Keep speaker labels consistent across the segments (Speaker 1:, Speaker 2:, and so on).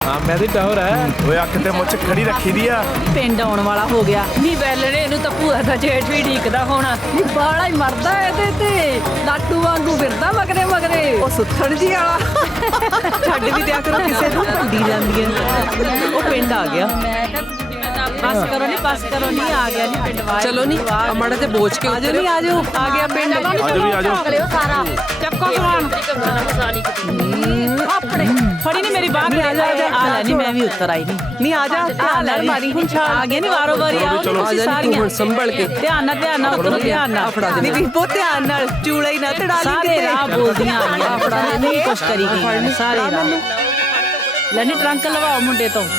Speaker 1: ਮਾਮਿਆਂ ਦੀ ਟੌਰ ਹੈ।
Speaker 2: ਓਏ ਅੱਖ ਤੇ ਮੁੱਛ ਖੜੀ ਰੱਖੀ ਦੀ ਆ।
Speaker 3: ਪਿੰਡ ਆਉਣ ਵਾਲਾ ਹੋ ਗਿਆ ਨੀ ਬੈਲਣੇ ਇਹਨੂੰ ਤਾਂ ਭੂਆ ਦਾ ਜੇਠ ਵੀ ਢੀਕਦਾ ਹੋਣਾ ਨੀ ਬਾਲਾ ਹੀ ਮਰਦਾ ਇਹਦੇ ਤੇ ਲਾਟੂ ਵਾਂਗੂ ਫਿਰਦਾ ਮਗਰੇ ਮਗਰੇ
Speaker 4: ਉਹ ਸੁੱਥਣ ਜੀ ਵਾਲਾ ਛੱਡ ਵੀ ਦਿਆ ਕਰੋ ਕਿਸੇ ਨੂੰ ਭੰਡੀ ਜਾਂਦੀ ਹੈ। ਉਹ ਪਿੰਡ ਆ ਗਿਆ।
Speaker 3: ਬਸ ਕਰੋ ਨੀ ਆ ਗਿਆ ਨੀ ਪਿੰਡ ਵਾਲੇ
Speaker 4: ਚਲੋ ਨੀ ਮਾੜਾ ਤੇ ਬੋਝ ਕੇ ਆਜੋ ਨੀ ਆਜੋ ਆ ਗਿਆ ਪਿੰਡ।
Speaker 2: ਆਜੋ ਵੀ ਆਜੋ।
Speaker 3: ਸਾਰਾ ਚੱਕੋ ਸਮਾਨ ਆਪਣੇ ਫੜੀ ਨੀ ਮੇਰੀ ਬਾਹ
Speaker 4: ਆ ਲੈ ਨੀ ਮੈਂ ਵੀ ਉੱਤਰ ਆਈ ਨੀ ਆ ਜਾ ਧਿਆਨ ਨਾਲ ਮਾਰੀ
Speaker 3: ਆ ਗਿਆ ਨੀ ਵਾਰੋ ਵਾਰੀ ਆਓ ਤੁਸੀਂ ਸਾਰੀਆਂ
Speaker 4: ਹੁਣ ਸੰਭਲ ਕੇ
Speaker 3: ਧਿਆਨ ਨਾਲ ਉਤਰੋ ਧਿਆਨ ਨਾਲ
Speaker 4: ਫੜਾ ਦੇ ਨੀ ਬਹੁਤ ਧਿਆਨ ਨਾਲ ਚੂੜਾ ਹੀ ਨਾ ਤੜਾ ਲਈ
Speaker 3: ਸਾਰੇ ਰਾਹ ਬੋਲਦੀਆਂ ਆਈਆਂ ਫੜਾ ਨਹੀਂ ਕੁਛ ਕਰੀ ਗਈ ਸਾਰੇ ਰਾਹ ਲੈਣੀ ਟਰੰਕ ਲਵਾਓ ਮੁੰਡੇ ਤੋਂ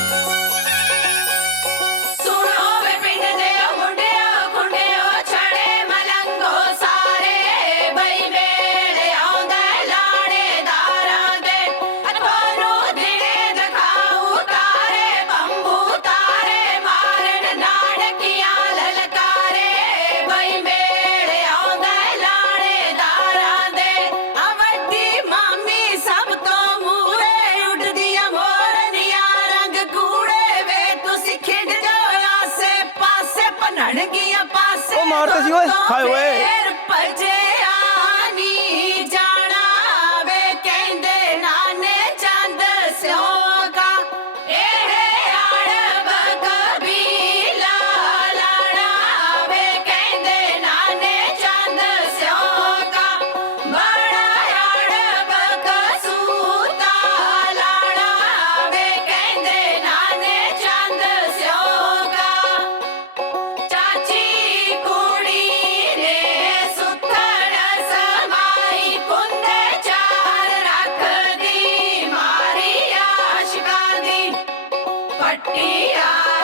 Speaker 2: ਉਹ ਮਾਰਤਾ ਸੀ ਓਏ ਹਾਏ ਓਏ
Speaker 5: पट्टिया